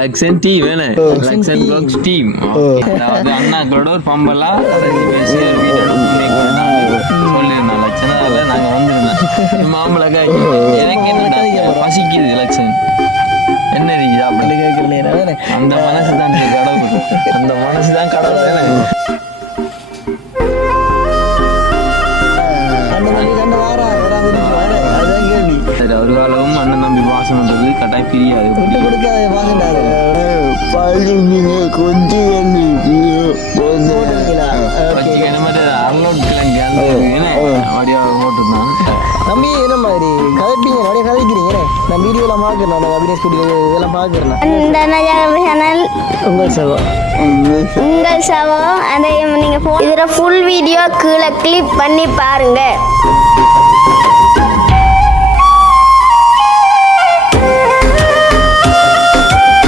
Lakshan tea வேணும், Lakshan blocks team. அதாவது அண்ணாக்களோட ஒரு பம்பலா பேசி சொல்லியிருந்தோம் லட்சன். அதில் நாங்கள் வந்திருந்தோம் மாம்பழக்காய். எனக்கு என்ன பசிக்குது லட்சன், என்ன இருக்குது அப்படி கேட்குறேன். அந்த மனசு தான் கடவுள், அந்த மனசு தான் கடவுள். ஒரு காலமும் அண்ணன் நம்பி பாசம் பண்றது கட்டாயம் பிரியாது. தம்பி என்ன மாதிரி கதைப்பீங்க, நிறைய கதைக்கிறீங்க. நான் வீடியோல பாக்குறேன், நான் அபினேஷ் குட்டி இதெல்லாம் பாக்குறேன். உங்கள் சவம் அதையும் நீங்க இதுல ஃபுல் வீடியோ கீழே கிளிக் பண்ணி பாருங்க.